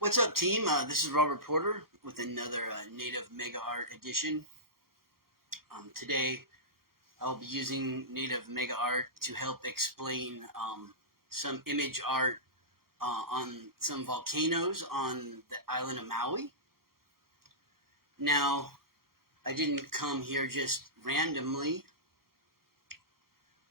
What's up, team? This is Robert Porter with another Native Mega Art edition. Today, I'll be using Native Mega Art to help explain some image art on some volcanoes on the island of Maui. Now, I didn't come here just randomly.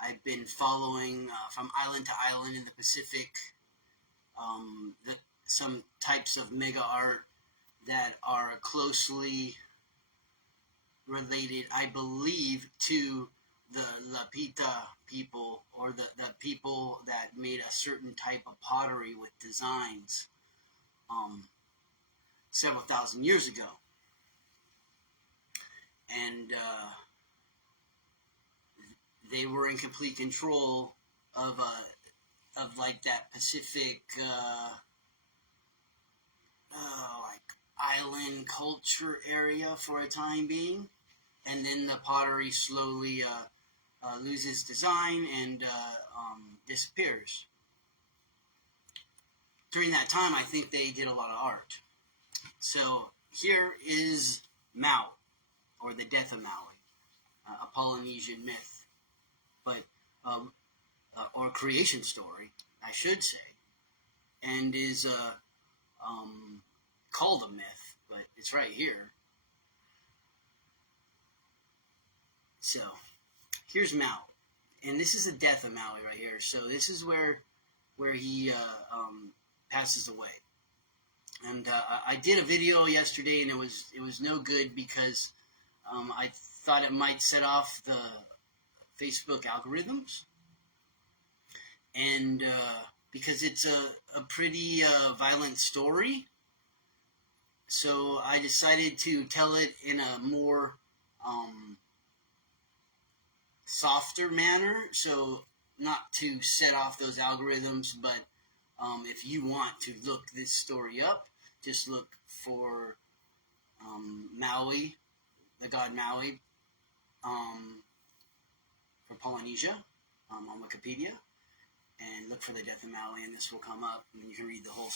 I've been following from island to island in the Pacific some types of mega art that are closely related, I believe, to the Lapita people, or the people that made a certain type of pottery with designs several thousand years ago. And they were in complete control of like that Pacific like island culture area for a time being, and then the pottery slowly loses design and disappears. During that time, I think they did a lot of art. So here is Maui, or the Death of Maui, a Polynesian myth, but or creation story, I should say, and is called a myth, but it's right here. So here's Maui, and this is the Death of Maui right here. So this is where he passes away. And I did a video yesterday, and it was no good because I thought it might set off the Facebook algorithms, and because it's a pretty violent story. So I decided to tell it in a more softer manner, so not to set off those algorithms, but if you want to look this story up, just look for Maui, the god Maui, for Polynesia on Wikipedia, and look for the Death of Maui, and this will come up, and you can read the whole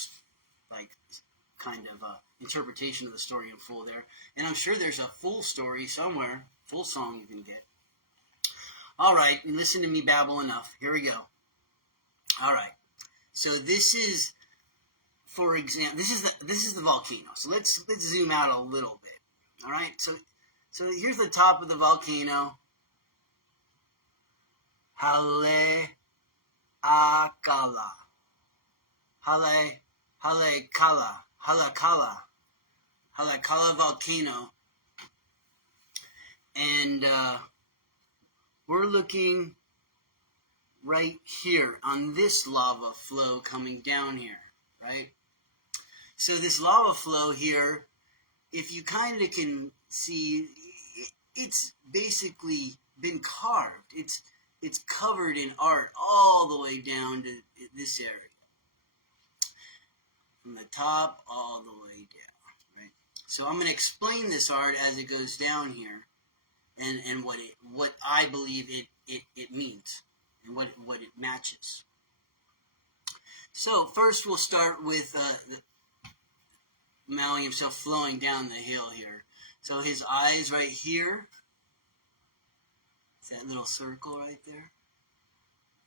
kind of interpretation of the story in full there. And I'm sure there's a full story somewhere, full song you can get. All right, listen to me babble enough. Here we go. All right. So this is, for example, this is the volcano. So let's zoom out a little bit. All right. So here's the top of the volcano. Haleakala. Halakala volcano, and we're looking right here on this lava flow coming down here, right? So this lava flow here, if you kind of can see, it's basically been carved. It's covered in art all the way down to this area. From the top all the way down, right? So I'm going to explain this art as it goes down here, and what I believe it means, and what it matches. So first we'll start with Maui himself flowing down the hill here. So his eyes right here, it's that little circle right there.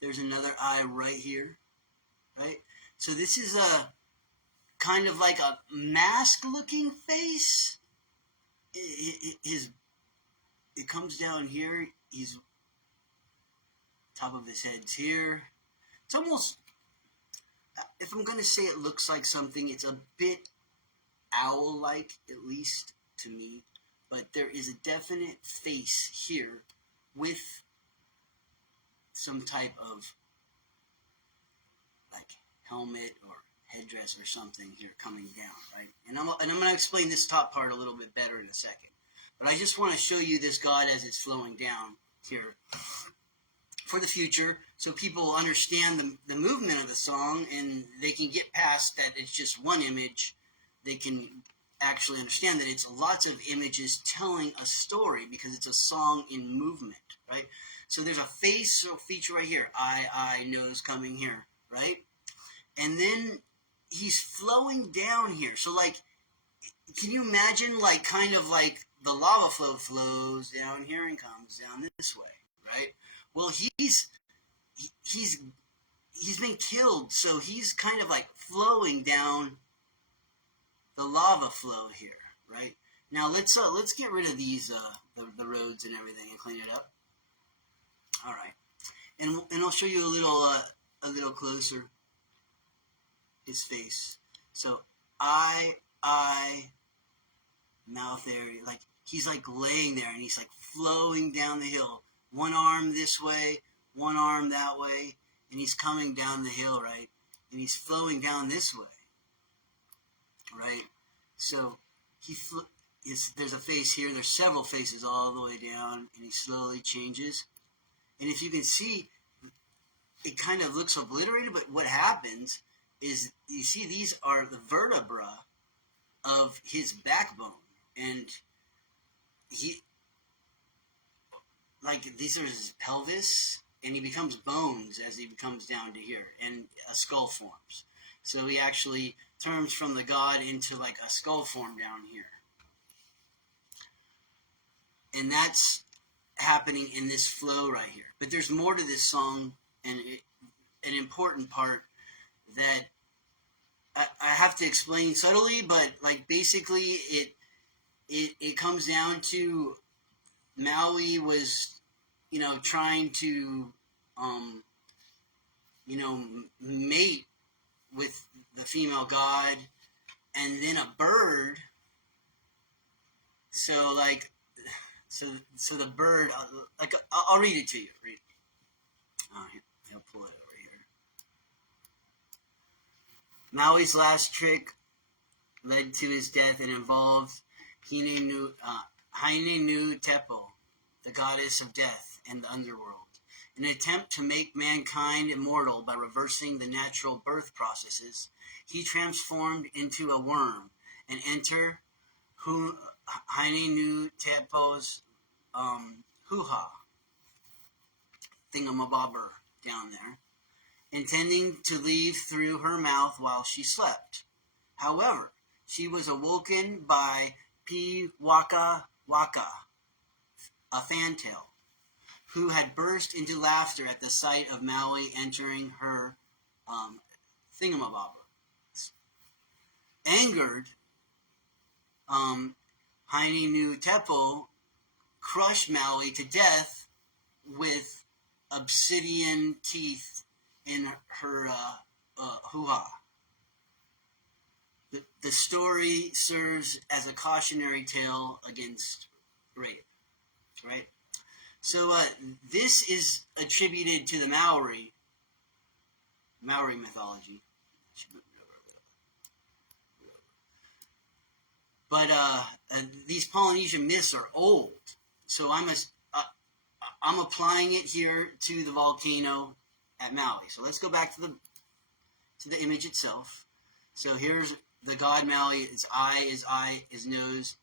There's another eye right here, right? So this is a kind of like a mask-looking face. It comes down here. He's top of his head's here. It's almost, if I'm going to say it looks like something, it's a bit owl-like, at least to me. But there is a definite face here with some type of like helmet or headdress or something here coming down, right? And I'm going to explain this top part a little bit better in a second. But I just want to show you this god as it's flowing down here for the future, so people understand the movement of the song, and they can get past that it's just one image. They can actually understand that it's lots of images telling a story, because it's a song in movement, right? So there's a face or feature right here, eye, nose coming here, right? And then he's flowing down here. So like, can you imagine like kind of like the lava flow flows down here and comes down this way, right? Well, he's been killed, so he's kind of like flowing down the lava flow here, right? Now let's get rid of these the roads and everything and clean it up. All right, and I'll show you a little closer his face. So eye, mouth area, like he's like laying there and he's like flowing down the hill. One arm this way, one arm that way, and he's coming down the hill, right? And he's flowing down this way, right? So there's a face here. There's several faces all the way down, and he slowly changes. And if you can see, it kind of looks obliterated, but what happens is, you see, these are the vertebra of his backbone, and these are his pelvis, and he becomes bones as he comes down to here, and a skull forms. So he actually turns from the god into like a skull form down here. And that's happening in this flow right here. But there's more to this song, and an important part that I have to explain subtly, but like basically it comes down to Maui was, trying to, mate with the female god, and then a bird. So so the bird, I'll read it to you. Read it. I'll pull it over here. Maui's last trick led to his death and involved Haine Nu Tepo, the goddess of death and the underworld. In an attempt to make mankind immortal by reversing the natural birth processes, he transformed into a worm and entered Haine Nu Tepo's hoo-ha, thingamabobber down there, intending to leave through her mouth while she slept. However, she was awoken by Pi Waka Waka, a fantail, who had burst into laughter at the sight of Maui entering her thingamabobber. Angered, Haine Nu Tepo crushed Maui to death with obsidian teeth in her hoo-ha. The story serves as a cautionary tale against rape, right? So this is attributed to the Maori mythology. But these Polynesian myths are old, so I'm applying it here to the volcano at Maui. So let's go back to the image itself. So here's the god Maui. His eye, his nose,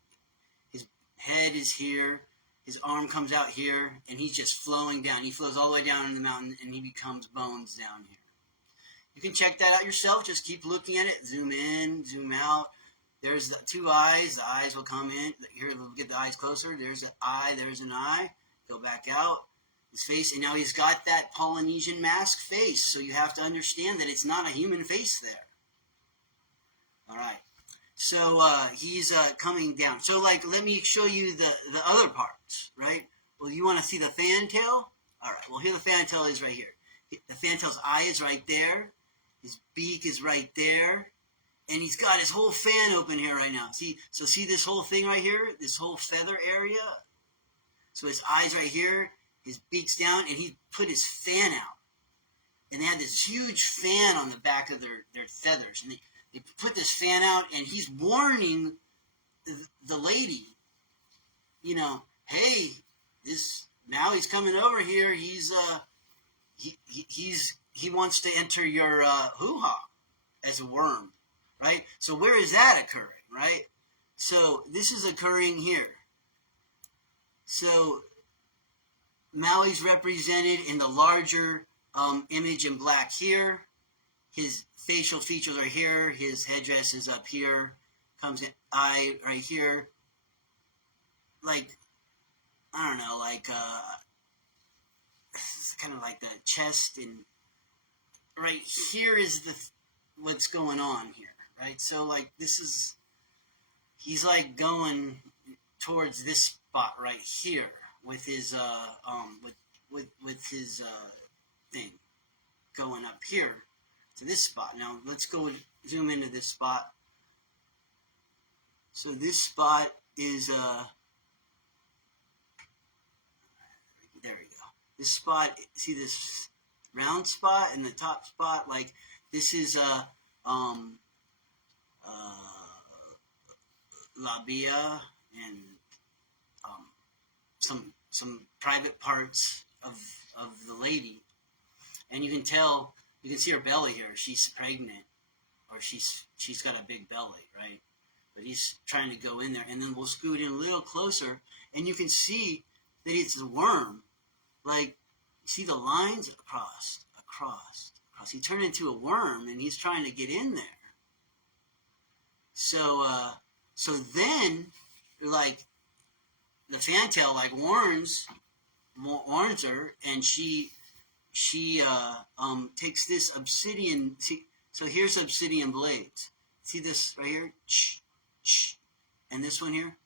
his head is here. His arm comes out here, and he's just flowing down. He flows all the way down in the mountain, and he becomes bones down here. You can check that out yourself. Just keep looking at it. Zoom in, zoom out. There's the two eyes. The eyes will come in. Here, we'll get the eyes closer. There's an eye. There's an eye. Go back out. His face, and now he's got that Polynesian mask face. So you have to understand that it's not a human face there. All right. So he's coming down. So let me show you the other parts, right? Well, you want to see the fantail? All right. Well, here the fantail is right here. The fantail's eye is right there. His beak is right there. And he's got his whole fan open here right now. See this whole thing right here? This whole feather area? So his eye's right here. His beak's down. And he put his fan out. And they had this huge fan on the back of their feathers. And they put this fan out. And he's warning the lady, hey, now he's coming over here. He wants to enter your hoo-ha as a worm. Right? So where is that occurring, right? So this is occurring here. So Maui's represented in the larger image in black here, his facial features are here. His headdress is up here. Comes in eye right here. Like, I don't know, like it's kind of like the chest, and right here is what's going on here, right? So like he's like going towards this spot right here with his with his thing going up here to this spot. Now let's go zoom into this spot. So this spot is there we go. This spot, see this round spot and the top spot, like this is labia and some private parts of the lady, and you can see her belly here. She's pregnant, or she's got a big belly, right? But he's trying to go in there, and then we'll scoot in a little closer, and you can see that it's a worm. Like, see the lines across. He turned into a worm, and he's trying to get in there. So then, like, the fantail like warns her, and she takes this obsidian. See, so here's obsidian blades. See this right here, and this one here,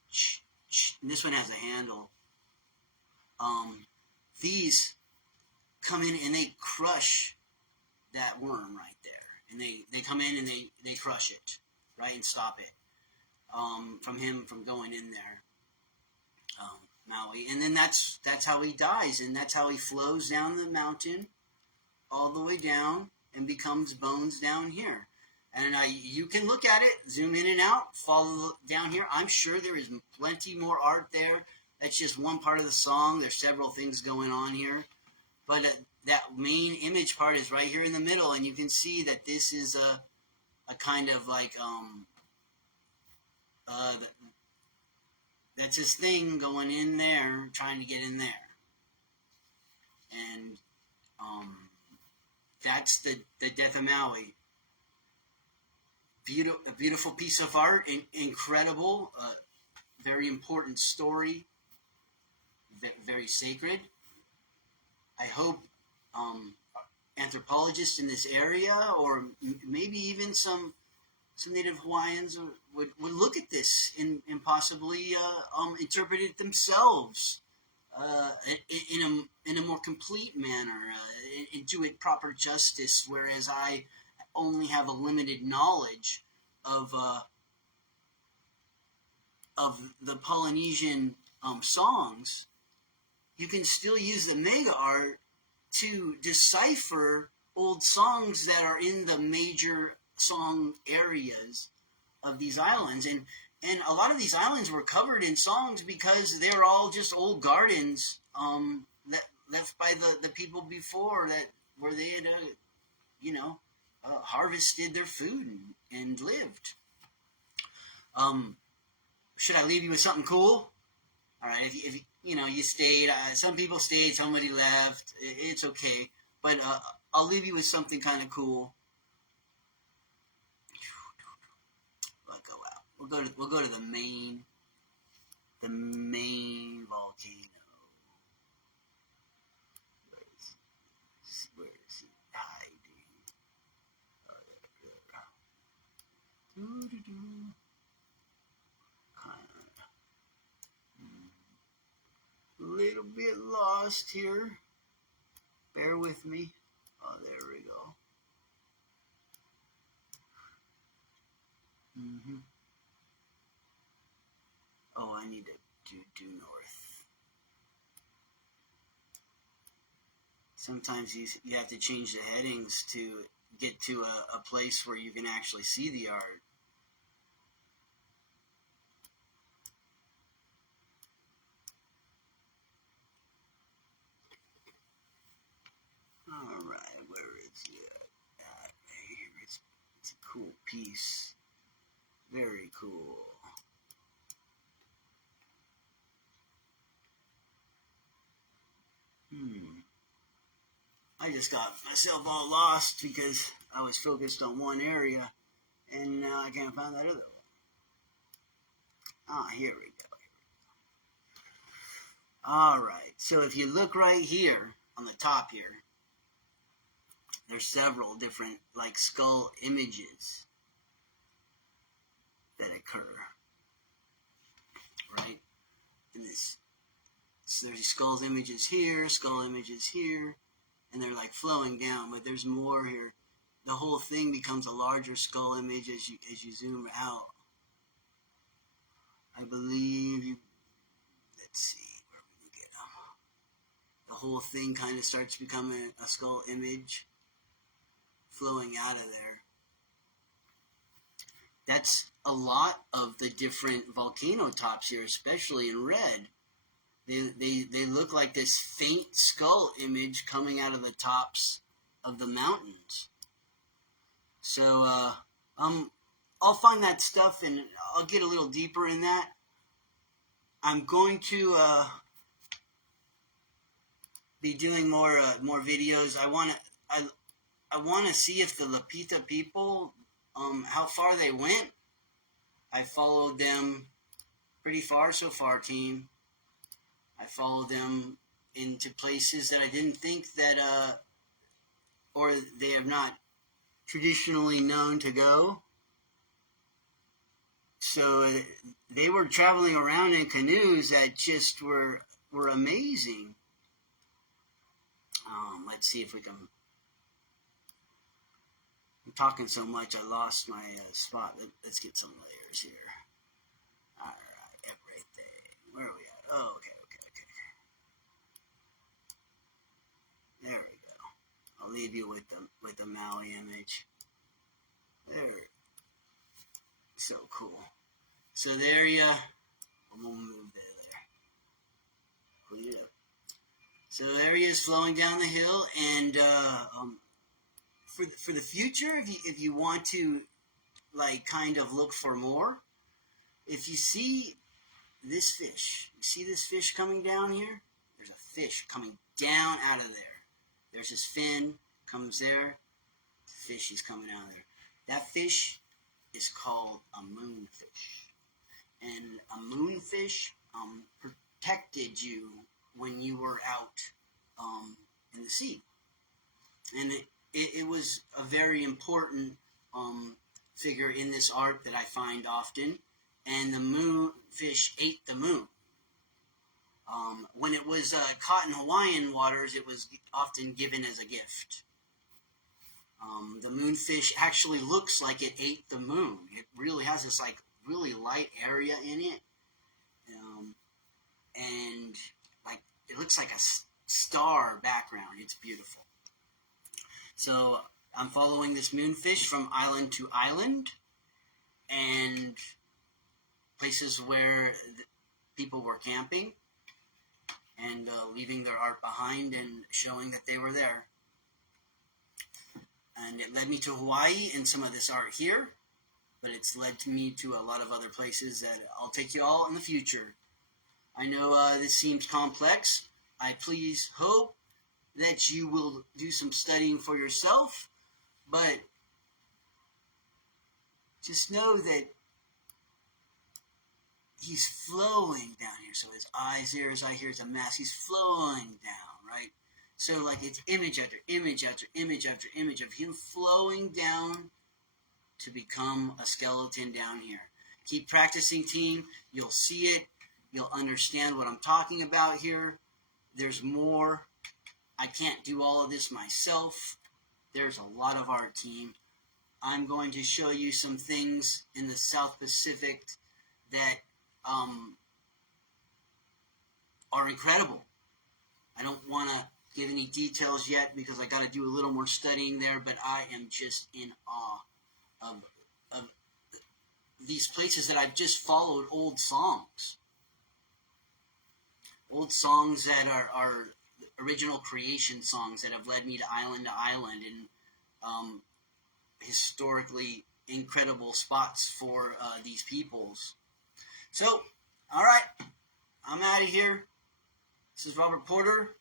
and this one has a handle. These come in and they crush that worm right there, and they come in and they crush it, right, and stop it from going in there. Maui, and then that's how he dies, and that's how he flows down the mountain all the way down and becomes bones down here. And you can look at it, zoom in and out, follow down here. I'm sure there is plenty more art there. That's just one part of the song. There's several things going on here, but that main image part is right here in the middle, and you can see that this is a kind of like that's his thing going in there, trying to get in there. And that's the Death of Maui. A beautiful piece of art, incredible, very important story, very sacred. I hope anthropologists in this area, or maybe even some Native Hawaiians would look at this and possibly interpret it themselves in a more complete manner and do it proper justice. Whereas I only have a limited knowledge of the Polynesian songs, you can still use the mega art to decipher old songs that are in the major song areas of these islands, and a lot of these islands were covered in songs because they're all just old gardens left by the people before, that where they had harvested their food and lived. Should I leave you with something cool? All right, if you stayed, some people stayed, somebody left, it's okay, but I'll leave you with something kind of cool. We'll go to the main volcano. Where is he hiding? A little bit lost here. Bear with me. Oh, there we go. Oh, I need to do north. Sometimes you have to change the headings to get to a place where you can actually see the art. All right, where is it? Here, it's a cool piece. Very cool. I just got myself all lost because I was focused on one area, and now I can't find that other one. Ah, here we go. Alright, so if you look right here, on the top here, there's several different, like, skull images that occur, right? In this, so there's skull images here, and they're like flowing down, but there's more here. The whole thing becomes a larger skull image as you zoom out. I believe you, let's see, where we can get them. The whole thing kind of starts becoming a skull image flowing out of there. That's a lot of the different volcano tops here, especially in red. They look like this faint skull image coming out of the tops of the mountains. So I'll find that stuff and I'll get a little deeper in that. I'm going to be doing more videos. I want to see if the Lapita people, how far they went. I followed them pretty far so far, team. I followed them into places that I didn't think that, or they have not traditionally known to go. So they were traveling around in canoes that just were amazing. Let's see if we can. I'm talking so much I lost my spot. Let's get some layers here. All right, everything. Where are we at? Oh, okay. There we go. I'll leave you with the Maui image. There. So cool. So there you. I'm gonna move there. Clean it up. So there he is flowing down the hill, and for the future, if you want to, like, kind of look for more, if you see this fish, you see this fish coming down here? There's a fish coming down out of there. There's his fin, comes there, the fish is coming out of there. That fish is called a moonfish. And a moonfish protected you when you were out in the sea. And it was a very important figure in this art that I find often. And the moonfish ate the moon. When it was caught in Hawaiian waters, it was often given as a gift. The moonfish actually looks like it ate the moon. It really has this like really light area in it, and like it looks like a star background. It's beautiful. So I'm following this moonfish from island to island, and places where people were camping and leaving their art behind and showing that they were there. And it led me to Hawaii and some of this art here, but it's led me to a lot of other places that I'll take you all in the future. I know this seems complex. I please hope that you will do some studying for yourself, but just know that he's flowing down here. So his eyes, ears, eye, here's a mask. He's flowing down, right? So like it's image after image after image after image of him flowing down to become a skeleton down here. Keep practicing, team. You'll see it. You'll understand what I'm talking about here. There's more. I can't do all of this myself. There's a lot of art, team. I'm going to show you some things in the South Pacific that are incredible. I don't want to give any details yet because I got to do a little more studying there, but I am just in awe of these places that I've just followed old songs. Old songs that are original creation songs that have led me to island and historically incredible spots for these peoples. So, all right, I'm out of here. This is Robert Porter.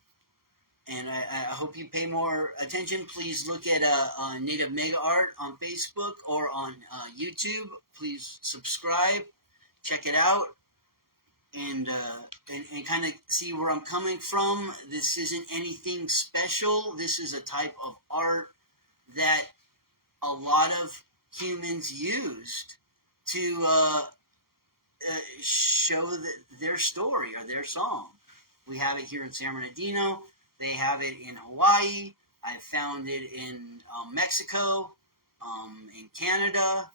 And I hope you pay more attention. Please look at Native Mega Art on Facebook or on YouTube. Please subscribe, check it out, and kind of see where I'm coming from. This isn't anything special. This is a type of art that a lot of humans used to show their story or their song. We have it here in San Bernardino. They have it in Hawaii. I found it in Mexico, in Canada,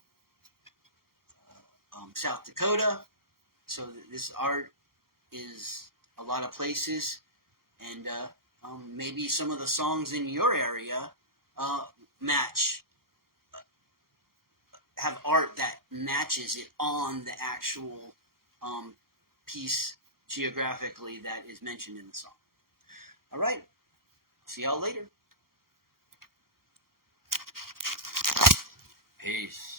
South Dakota. So this art is a lot of places, and maybe some of the songs in your area have art that matches it on the actual piece geographically that is mentioned in the song. All right. See y'all later. Peace.